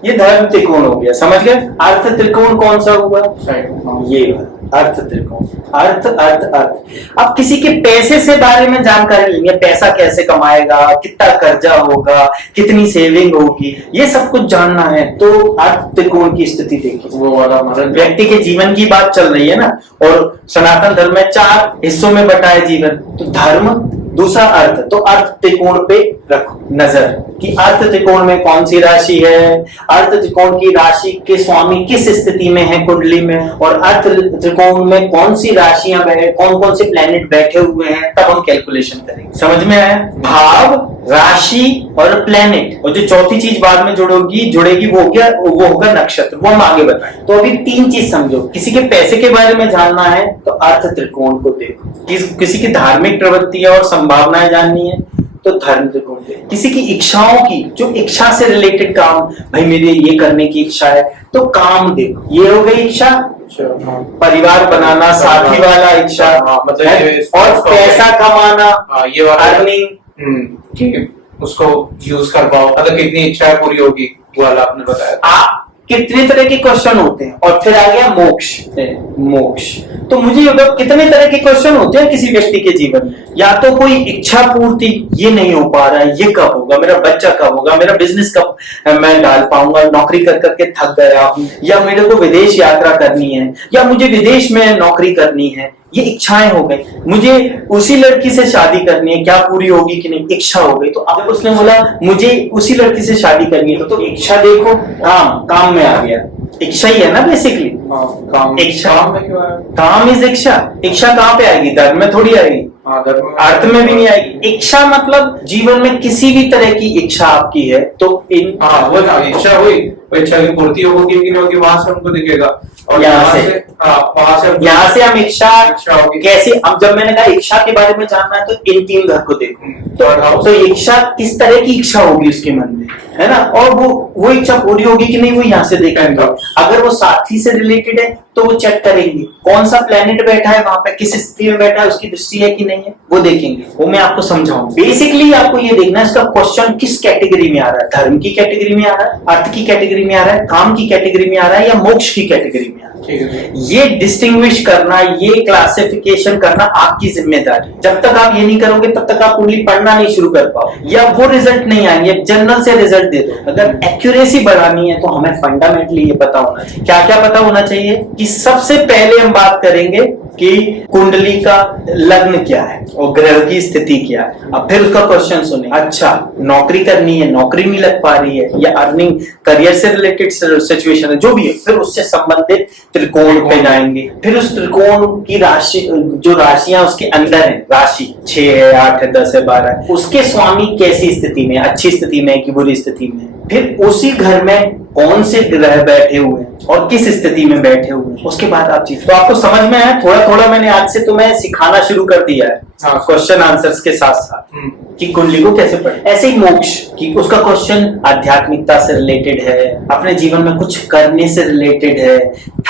ये धर्म त्रिकोण हो गया, समझ गए। अर्थ त्रिकोण कौन सा हुआ, ये अर्थ त्रिकोण, अर्थ अर्थ अर्थ। अब किसी के पैसे से बारे में जानकारी लेंगे, पैसा कैसे कमाएगा, कितना कर्जा होगा, कितनी सेविंग होगी, ये सब कुछ जानना है तो अर्थ त्रिकोण की स्थिति देखिए। वो वाला व्यक्ति के जीवन की बात चल रही है ना, और सनातन धर्म में 4 हिस्सों में बटा है जीवन। तो धर्म, दूसरा अर्थ, तो अर्थ त्रिकोण पे रखो नजर कि अर्थ त्रिकोण में कौन सी राशि है, अर्थ त्रिकोण की राशि के स्वामी किस स्थिति में है कुंडली में, और अर्थ त्रिकोण में कौन सी राशियां कौन कौन से प्लेनेट बैठे हुए हैं, तब हम कैलकुलेशन करेंगे। समझ में आया, भाव, राशि और प्लेनेट, और जो चौथी चीज बाद में जुड़ेगी वो होगा नक्षत्र, वो हम आगे बताएं। तो अभी 3 चीज समझो, किसी के पैसे के बारे में जानना है तो अर्थ त्रिकोण को देखो, किसी की धार्मिक प्रवृत्ति और संभावनाएं जाननी है तो धर्म त्रिकोण देखो, किसी की इच्छाओं की, जो इच्छा से रिलेटेड काम, भाई मेरे ये करने की इच्छा है तो काम देखो, ये हो गई इच्छा, परिवार बनाना, साथी वाला इच्छा, और पैसा कमाना, ये अर्निंग, उसको यूज कर पाओ, मतलब कितनी इच्छा पूरी होगी वाला आपने बताया। कितने तरह के क्वेश्चन होते हैं। और फिर आ गया मोक्ष। मोक्ष तो मुझे ये बताओ कितने तरह के क्वेश्चन होते हैं किसी व्यक्ति के जीवन में। या तो कोई इच्छा पूर्ति, ये नहीं हो पा रहा है, ये कब होगा, मेरा बच्चा कब होगा, मेरा बिजनेस कब मैं डाल पाऊंगा, नौकरी कर करके थक गया हूं, या मेरे को विदेश यात्रा करनी है, या मुझे विदेश में नौकरी करनी है, ये इच्छाएं हो गई। मुझे उसी लड़की से शादी करनी है, क्या पूरी होगी कि नहीं, इच्छा हो गई। तो अब उसने बोला मुझे उसी लड़की से शादी करनी है, तो इच्छा देखो, काम में आ गया। इच्छा ही है ना बेसिकली। काम इच्छा में क्यों है? काम इज इच्छा। इच्छा कहाँ पे आएगी? धर्म में थोड़ी आएगी, अर्थ में भी नहीं आएगी। इच्छा मतलब जीवन में किसी भी तरह की इच्छा आपकी है तो वो इच्छा हुई, वो इच्छा की पूर्ति होगी कि नहीं होगी, वहां से हमको दिखेगा। और यहाँ से हम इच्छा होगी कैसे। अब जब मैंने कहा इच्छा के बारे में जानना है तो इन 3 घर को देखो। तो इच्छा किस तरह की इच्छा होगी उसके मन में, है ना, और वो इच्छा पूरी होगी कि नहीं वो यहाँ से देखेंगे। अगर वो साथी से रिलेटेड है तो वो चेक करेंगे कौन सा प्लेनेट बैठा है वहां पे, किस स्थिति में बैठा है, उसकी दृष्टि है कि नहीं है, वो देखेंगे। वो मैं आपको समझाऊं। बेसिकली आपको ये देखना है इसका क्वेश्चन किस कैटेगरी में आ रहा है। धर्म की कैटेगरी में आ रहा है, अर्थ की कैटेगरी में आ रहा है, काम की कैटेगरी में आ रहा है, या मोक्ष की कैटेगरी में आ रहा है। ये डिस्टिंग्विश करना, ये क्लासिफिकेशन करना आपकी जिम्मेदारी। जब तक आप ये नहीं करोगे तब तक आप कुंडली पढ़ना नहीं शुरू कर पाओ, या वो रिजल्ट नहीं आएंगे। जनरल से रिजल्ट दे दो। अगर एक्यूरेसी बढ़ानी है तो हमें फंडामेंटली ये पता होना चाहिए। क्या क्या पता होना चाहिए कि सबसे पहले हम बात करेंगे कि कुंडली का लग्न क्या है और ग्रह की स्थिति क्या है। अब फिर उसका क्वेश्चन सुने, अच्छा नौकरी करनी है, नौकरी नहीं लग पा रही है, या अर्निंग करियर से रिलेटेड सिचुएशन है, जो भी है, फिर उससे संबंधित त्रिकोण पे जाएंगे। फिर उस त्रिकोण की राशि, जो राशियां उसके अंदर है, राशि 6 है, 8 है, 10 है, 12 है, उसके स्वामी कैसी स्थिति में, अच्छी स्थिति में कि बुरी स्थिति में। फिर उसी घर में कौन से ग्रह बैठे हुए हैं और किस स्थिति में बैठे हुए हैं, उसके बाद आप चीज। तो आपको समझ में आया थोड़ा थोड़ा। मैंने आज से तुम्हें सिखाना शुरू कर दिया है क्वेश्चन आंसर्स के साथ साथ कि कुंडली को कैसे पढ़े। ऐसे ही मोक्ष कि उसका क्वेश्चन आध्यात्मिकता से रिलेटेड है, अपने जीवन में कुछ करने से रिलेटेड है,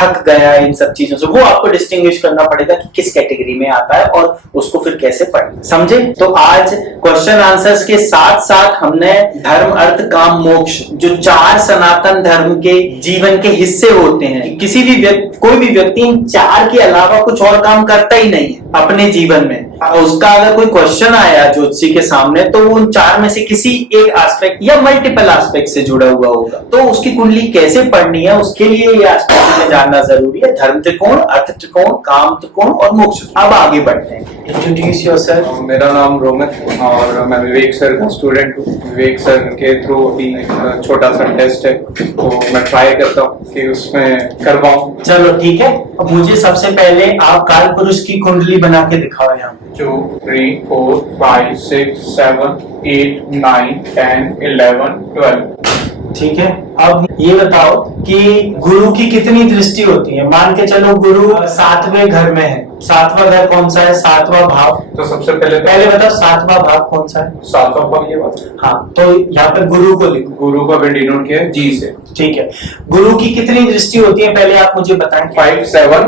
थक गया इन सब चीजों से, वो आपको डिस्टिंग्विश करना पड़ेगा कि किस कैटेगरी में आता है और उसको फिर कैसे पढ़ना। समझे? तो आज क्वेश्चन आंसर्स के साथ साथ हमने धर्म, अर्थ, काम, मोक्ष, जो 4 सनातन धर्म के जीवन के हिस्से होते हैं। किसी भी व्यक्ति, कोई भी व्यक्ति इन 4 के अलावा कुछ और काम करता ही नहीं है अपने जीवन में। उसका अगर कोई क्वेश्चन आया ज्योतिषी के सामने तो वो उन 4 में से किसी एक एस्पेक्ट या मल्टीपल एस्पेक्ट से जुड़ा हुआ होगा। तो उसकी कुंडली कैसे पढ़नी है उसके लिए ये एस्पेक्ट जानना जरूरी है। धर्म त्रिकोण, अर्थ त्रिकोण, काम त्रिकोण और मोक्ष। अब आगे बढ़ते हैं। Introduce yourself. मेरा नाम रोमित और मैं विवेक सर का स्टूडेंट हूँ। विवेक सर के थ्रू अभी एक छोटा सा टेस्ट है तो मैं ट्राई करता हूँ कि उसमें कर पाऊँ। चलो ठीक है। अब मुझे सबसे पहले आप काल पुरुष की कुंडली बना के दिखाओ यहाँ। 2, 3, 4, 5, 6, 7, 8, 9, 10, 11, 12। ठीक है। अब ये बताओ कि गुरु की कितनी दृष्टि होती है। मान के चलो गुरु 7वें घर में है। 7वां घर कौन सा है? 7वां भाव। तो सबसे पहले बताओ 7वां भाव कौन सा है? 7वां भाव ये बात। हाँ, तो यहाँ पर गुरु को लिखो। गुरु का भी डिनोट किया है जी से। ठीक है। गुरु की कितनी दृष्टि होती है पहले आप मुझे बताएं। 5, 7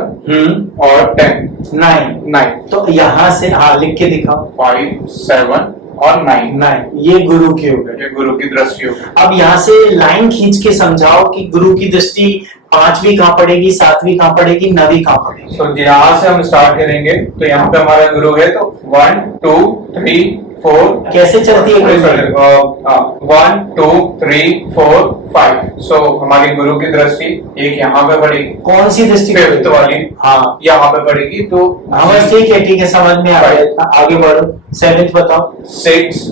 और 10, 9। तो यहाँ से हाँ लिख के दिखाओ। 5, 7 और 9। ये गुरु की हो गई। ये गुरु की दृष्टि हो गई। अब यहाँ से लाइन खींच के समझाओ कि गुरु की दृष्टि 5वीं कहाँ पड़ेगी, 7वीं कहाँ पड़ेगी, 9वीं कहाँ पड़ेगी। तो यहाँ से हम स्टार्ट करेंगे तो यहाँ पे हमारा गुरु है तो 1, 2, 3, 4। कैसे चलती है? 1, 2, 3, 4, 5। सो हमारी गुरु की दृष्टि एक यहाँ पे पड़ेगी। कौन सी दृष्टि? 5th वाली। हाँ, यहाँ पे पड़ेगी। तो बस ठीक है समझ में आ गया। आगे बढ़ो। 7th बताओ। 6,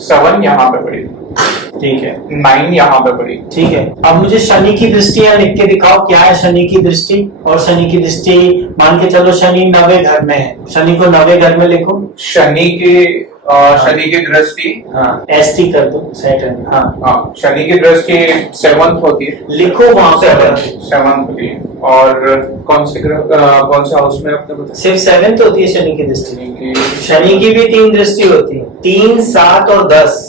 7 यहाँ पे पड़ेगी। ठीक है। 9 यहाँ पे पड़ी। ठीक है। अब मुझे शनि की दृष्टि यहाँ लिख के दिखाओ। क्या है शनि की दृष्टि? और शनि की दृष्टि मान के चलो शनि 9वें घर में है। शनि को 9वें घर में लिखो। शनि की दृष्टि एसटी कर दो। सैटर्न। हाँ, शनि की दृष्टि 7th होती है। लिखो वहां पे 7th होती है। और कौन से हाउस में आपने बताया? सिर्फ 7th होती है शनि की दृष्टि। शनि की भी 3 दृष्टि होती है, 3, 7 और 10।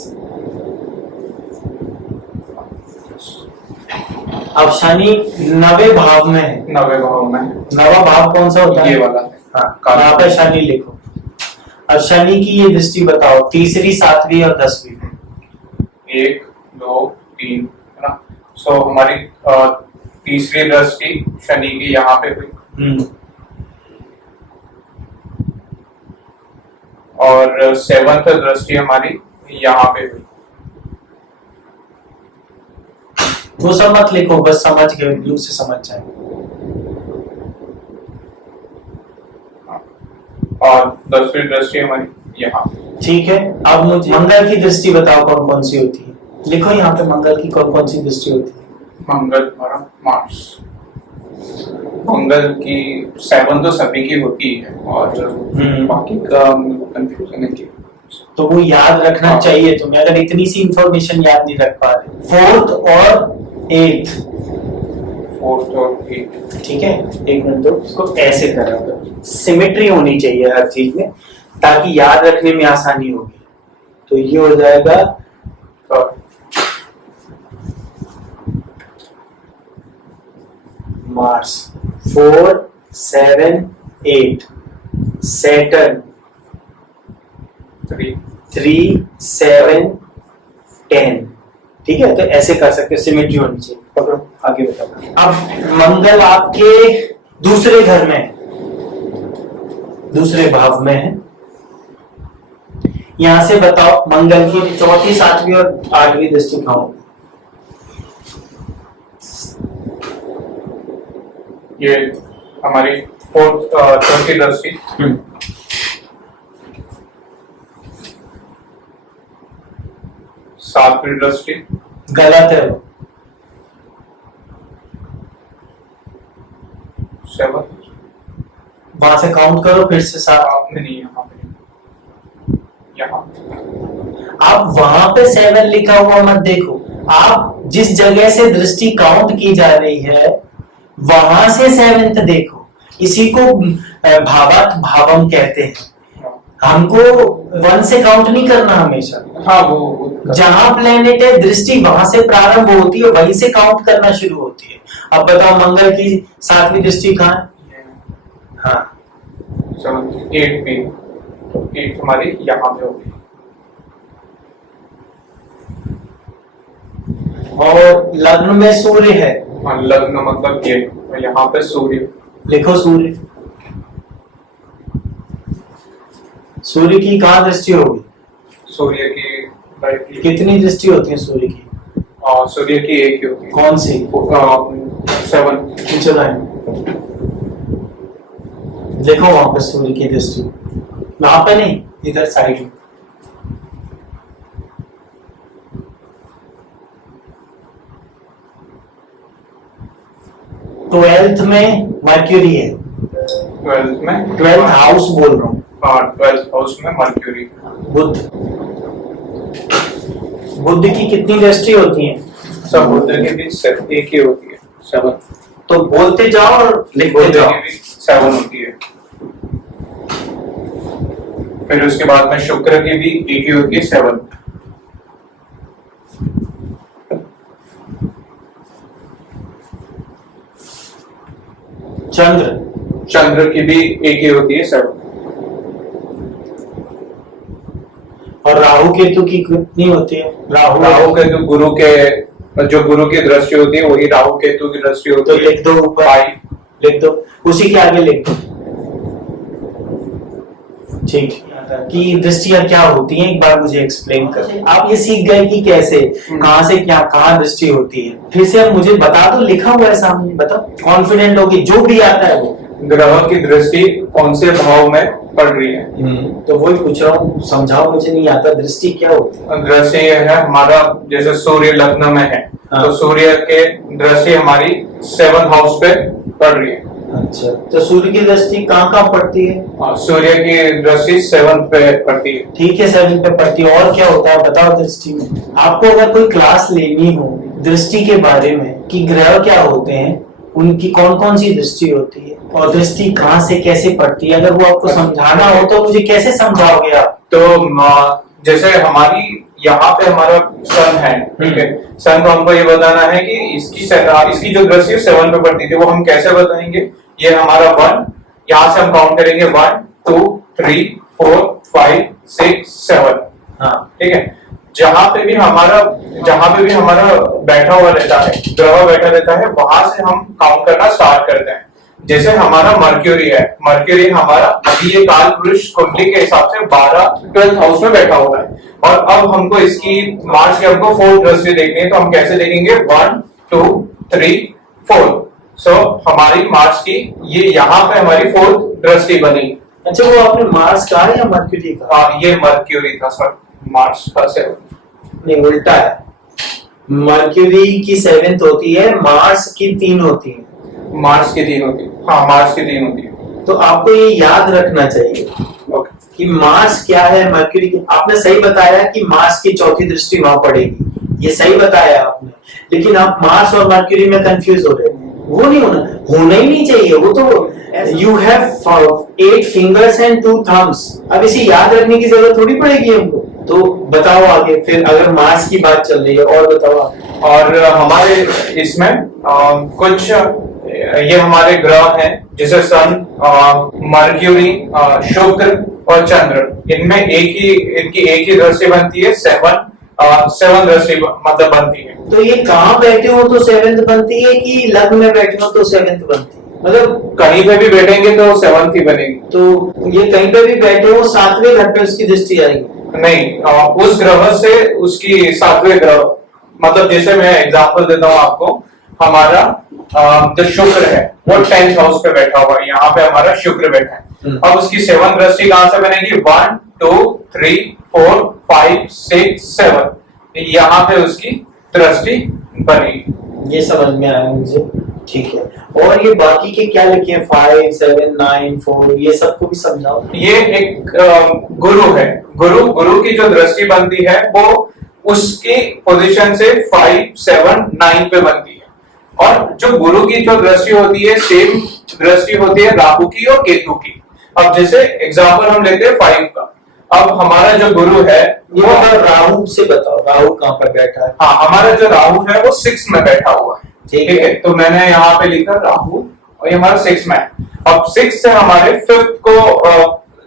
अब शनि 9वें भाव में है। 9वें भाव में। 9वां भाव कौन सा होता है? ये वाला। हाँ, यहाँ पे शनि लिखो। अब शनि की ये दृष्टि बताओ 3री, 7वीं और 10वीं। 1, 2, 3 है ना। सो हमारी तीसरी दृष्टि शनि की यहाँ पे हुई और सेवंथ दृष्टि हमारी यहाँ पे हुई। वो सब मत लिखो, बस समझ गए, ब्लू से समझ जाए। और 10वीं दृष्टि हमारी यहाँ। ठीक है, अब मुझे मंगल की दृष्टि बताओ कौन कौन सी होती है। लिखो यहाँ पे मंगल की कौन कौन सी दृष्टि होती है। मंगल हमारा मार्स, मंगल की 7 तो सभी की होती है और बाकी का कंफ्यूजन है। तो वो याद रखना चाहिए तुम्हें, अगर इतनी सी इंफॉर्मेशन याद नहीं रख पा रहे। 4th और 8th, ठीक है, एक मिनट दो, इसको ऐसे करा करो, सिमेट्री होनी चाहिए हर चीज में ताकि याद रखने में आसानी होगी। तो ये हो जाएगा मार्स 4, 7, 8, सैटर्न 3, 7, 10, ठीक है। तो ऐसे कर सकते, सिमेट्री होनी चाहिए। पकड़ो, आगे बताओ। अब मंगल आपके दूसरे घर में है, दूसरे भाव में है। यहां से बताओ मंगल की 4th, 7वीं और 8वीं दृष्टि कहां होगी। ये हमारी 4th दृष्टि 7वीं दृष्टि गलत है वो, 7 वहां से काउंट करो फिर से 7। आपने नहीं, यहाँ आप वहां पे 7 लिखा हुआ मत देखो, आप जिस जगह से दृष्टि काउंट की जा रही है वहां से 7th देखो। इसी को भावार्थ भावम कहते हैं। हमको 1 से काउंट नहीं करना हमेशा। हाँ, वो जहां प्लेनेट है दृष्टि वहां से प्रारंभ होती है, वहीं से काउंट करना शुरू होती है। अब बताओ मंगल की 7वीं दृष्टि कहाँ है। हाँ 8 भी, तो 8 हमारी यहाँ पे होगी। और लग्न में सूर्य है। हाँ, लग्न मतलब ये, यहाँ पे सूर्य लिखो, सूर्य, सूर्य की कहाँ दृष्टि होगी। सूर्य की कितनी दृष्टि होती है सूर्य की। सूर्य की एक ही होती है। कौन सी। 7। चलो देखो वहां पर सूर्य की दृष्टि, वहां पे नहीं, इधर साइड में। ट्वेल्थ में मर्क्यूरी है। 12th में 12th हाउस बोल रहा हूँ। 12th हाउस में मर्क्यूरी। बुध, बुध की कितनी दृष्टि होती है। सब बुध की भी एक ही होती है, 7। तो बोलते जाओ और लिखते जाओ। 7 होती है। फिर उसके बाद में शुक्र की भी एक ही होती है, 7। चंद्र की भी एक ही होती है, 7। और राहु केतु की कितनी होती है। राहु केतु गुरु के, जो गुरु की दृष्टि होती है वही राहु केतु की दृष्टि होती है। तो लिख दो ऊपर, लिख दो, उसी के आगे लिख दो। ठीक, कि दृष्टियां क्या होती हैं एक बार मुझे एक्सप्लेन कर। आप ये सीख गए कि कैसे, कहां से क्या, कहां दृष्टि होती है। फिर से अब मुझे बता दो, लिखा हुआ है सामने, बताओ, कॉन्फिडेंट होगी, जो भी आता है वो। ग्रह की दृष्टि कौन से भाव में पड़ रही है। तो वही पूछ रहा हूँ, समझाओ, मुझे नहीं आता। दृष्टि क्या होती है। दृष्टि यह है हमारा, जैसे सूर्य लग्न में है, तो सूर्य के दृष्टि हमारी 7th हाउस पे पड़ रही है। अच्छा, तो सूर्य की दृष्टि कहाँ कहाँ पड़ती है। सूर्य की दृष्टि 7th पे पड़ती है। ठीक है, 7th पे पड़ती है। और क्या होता है बताओ दृष्टि में। आपको अगर कोई क्लास लेनी हो दृष्टि के बारे में, कि ग्रह क्या होते हैं, उनकी कौन कौन सी दृष्टि होती है और दृष्टि कहाँ से कैसे पड़ती है, अगर वो आपको समझाना हो तो मुझे कैसे समझाओगे आप। तो जैसे हमारी यहाँ पे हमारा सन है, ठीक है, सन को हमको ये बताना है कि इसकी जो दृष्टि 7 पे पड़ती थी वो हम कैसे बताएंगे। ये हमारा 1, यहाँ से हम काउंट करेंगे 1, 2, 3, 4, 5, 6, 7। हाँ, ठीक है, जहां पे भी हमारा जहां पे भी हमारा बैठा हुआ रहता है, ग्रह बैठा रहता है, वहां से हम काउंट करना स्टार्ट करते हैं। जैसे हमारा मर्क्यूरी है, मर्क्यूरी हमारा अभी ये काल पुरुष कुंडली के हिसाब से 12th हाउस में बैठा हुआ है, और अब हमको इसकी मार्च की हमको 4 दृष्टि देखनी है, तो हम कैसे देखेंगे 1 2 3 4। सो हमारी मार्च की ये यहाँ पे हमारी 4th दृष्टि बनी। अच्छा, वो आपने मार्स कहा या मर्क्यूरी कहा? हाँ, ये मर्क्यूरी था सर, मार्च का 7। नहीं, उल्टा है। मर्क्यूरी की 7th होती है, मार्स की 3 होती है। मार्च की 3 होती है, हाँ मार्च की 3 होती है। तो आपको ये याद रखना चाहिए कि मार्स क्या है, मर्क्यूरी की। आपने सही बताया कि मार्स की 4थी दृष्टि वहां पड़ेगी, ये सही बताया आपने, लेकिन आप मार्स और मर्क्यूरी में कंफ्यूज हो रहे हैं। वो नहीं होना ही नहीं चाहिए। वो तो you have 8 fingers and 2 thumbs. अब इसे याद रखने की जरूरत थोड़ी पड़ेगी हमको। तो बताओ आगे, फिर अगर मार्स की बात चल रही है और बताओ आगे। और हमारे इसमें कुछ ये हमारे ग्रह हैं, जैसे सन, मर्क्यूरी, शुक्र और चंद्र, इनमें इनकी एक ही दृष्टि बनती है, 7 दृष्टि मतलब बनती है। तो ये कहाँ बैठे हो तो 7th बनती है, कि लग्न में बैठे हो तो 7th बनती है? मतलब कहीं पे भी बैठेंगे तो 7th ही बनेगी। तो ये कहीं पे भी बैठे हो 7वें घर पे उसकी दृष्टि आएगी? नहीं, उस ग्रह से उसकी 7वें ग्रह, मतलब जैसे मैं एग्जांपल देता हूँ आपको, हमारा जो शुक्र है वो 10th हाउस पे बैठा हुआ है, यहाँ पे हमारा शुक्र बैठा है। अब उसकी 7th दृष्टि कहां से बनेगी? 1 2 3 4 5 6 7, यहाँ पे उसकी दृष्टि बनेगी। ये समझ में आया मुझे, ठीक है। और ये बाकी के क्या लिखे हैं, 5 7 9 4, ये सबको भी समझाओ। ये एक गुरु है, गुरु की जो दृष्टि बनती है वो उसकी पोजीशन से 5 7 9 पे बनती है। और जो गुरु की जो दृष्टि होती है, सेम दृष्टि होती है राहु की और केतु की। अब जैसे एग्जांपल हम लेते हैं 5 का। अब हमारा जो गुरु है वो राहु से बताओ, राहु कहाँ पर बैठा है? हाँ, हमारा जो राहु है वो 6 में बैठा हुआ है, ठीक है। तो मैंने यहाँ पे लिखा राहु, और ये हमारा 6 में है। अब 6 से हमारे 5th को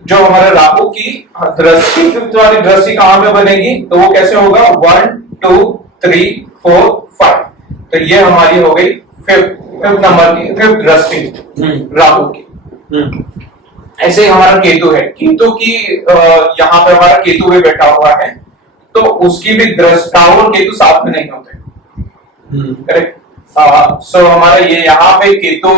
जो हमारे राहु की दृष्टि, 5th वाली दृष्टि कहाँ पे बनेगी? तो वो कैसे होगा? 1 2 3 4 5। तो ये हमारी हो गई 5th नंबर की 5th दृष्टि राहु की। ऐसे ही हमारा केतु है, केतु की यहाँ पे हमारा केतु भी बैठा हुआ है, तो उसकी भी दृष्टि, राहु और केतु साथ में नहीं होते, करेक्ट। सो हमारा ये यहाँ पे केतु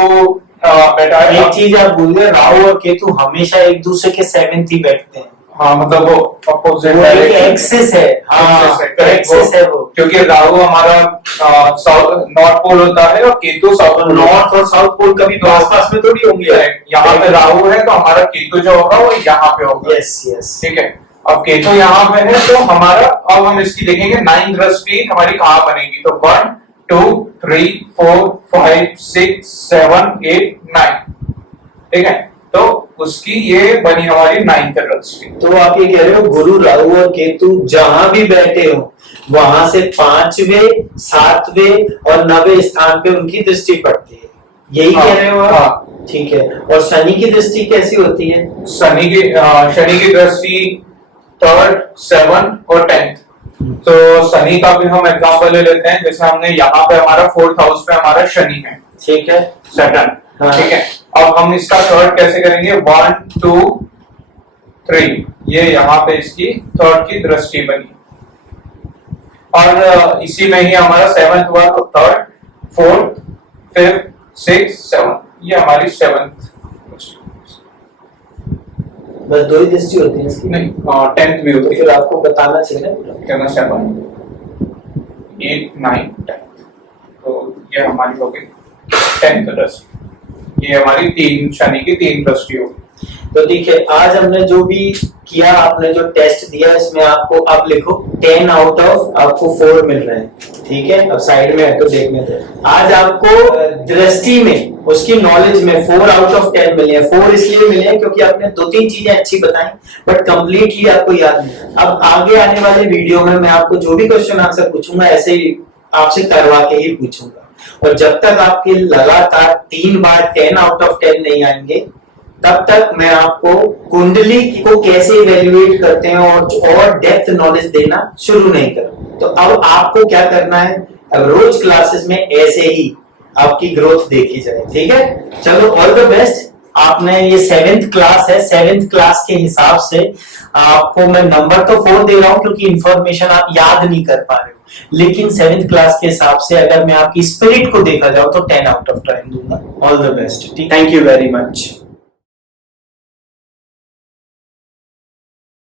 बैठा है। एक चीज आप भूल गए, राहु और केतु हमेशा एक दूसरे के 7th ही बैठते हैं। हाँ, मतलब वो अपोजिट एक्सिस है। हाँ, एक्सिस है वो, क्योंकि राहु हमारा नॉर्थ पोल होता है और केतु साउथ। नॉर्थ और साउथ पोल कभी पास में थोड़ी होंगे। यहाँ पे राहु है तो हमारा केतु जो होगा वो यहाँ पे होगा। यस यस, ठीक है। अब केतु यहाँ पे है तो हमारा, अब हम इसकी देखेंगे 9 दृष्टि हमारी कहाँ बनेगी। तो 1 2 3 4 5 6 7 8 9, ठीक है। तो उसकी ये बनी हमारी 9th दृष्टि। तो आप ये कह रहे हो गुरु, राहु और केतु जहां भी बैठे हो वहां से 5वें 7वें और 9वें स्थान पे उनकी दृष्टि पड़ती है, यही कह रहे हो आप? हाँ, ठीक है। और शनि की दृष्टि कैसी होती है? शनि की दृष्टि 3rd 7 और 10th। तो शनि का भी हम एग्जांपल ले लेते हैं। जैसे हमने यहाँ पे हमारा 4th हाउस पे हमारा शनि है, ठीक है, सैटर्न, हाँ। ठीक है। अब हम इसका 3rd कैसे करेंगे? 1 2 3, ये यहाँ पे इसकी 3rd की दृष्टि बनी, और इसी में ही हमारा 7th हुआ, तो 3rd 4th 5th 6th 7th, ये हमारी 7th। बस 2 ही दृष्टि होती है इसकी? नहीं, 10th भी होती है। फिर आपको बताना चाहिए ना, 7 8 9 10, तो ये हमारी हो गई 10th दृष्टि। ये हमारी 3 शनि की 3 दृष्टि होगी। तो ठीक है, आज हमने जो भी किया, आपने जो टेस्ट दिया, इसमें आपको आप लिखो 10 आउट ऑफ आपको 4 मिल रहे हैं, ठीक है। अब साइड में है तो देखने दो। आज आपको दृष्टि में, उसकी नॉलेज में 4 आउट ऑफ 10 मिले हैं। 4 इसलिए मिले हैं क्योंकि आपने 2-3 चीजें अच्छी बताई, बट कंप्लीटली आपको याद नहीं। अब आगे आने वाले वीडियो में मैं आपको जो भी क्वेश्चन आंसर पूछूंगा ऐसे ही आपसे करवा के ही पूछूंगा, और जब तक आपके लगातार 3 बार 10 आउट ऑफ 10 नहीं आएंगे तब तक मैं आपको कुंडली को कैसे इवेल्युएट करते हैं और डेप्थ नॉलेज देना शुरू नहीं करूं। तो अब आपको क्या करना है, अब रोज क्लासेस में ऐसे ही आपकी ग्रोथ देखी जाए, ठीक है। चलो, ऑल द बेस्ट। आपने ये 7th क्लास है, 7th क्लास के हिसाब से आपको मैं नंबर तो 4 दे रहा हूं क्योंकि इंफॉर्मेशन आप याद नहीं कर पा रहे हो, लेकिन 7th क्लास के हिसाब से अगर मैं आपकी स्पिरिट को देखा जाऊं तो 10 आउट ऑफ 10 दूंगा। All the best, thank you very much.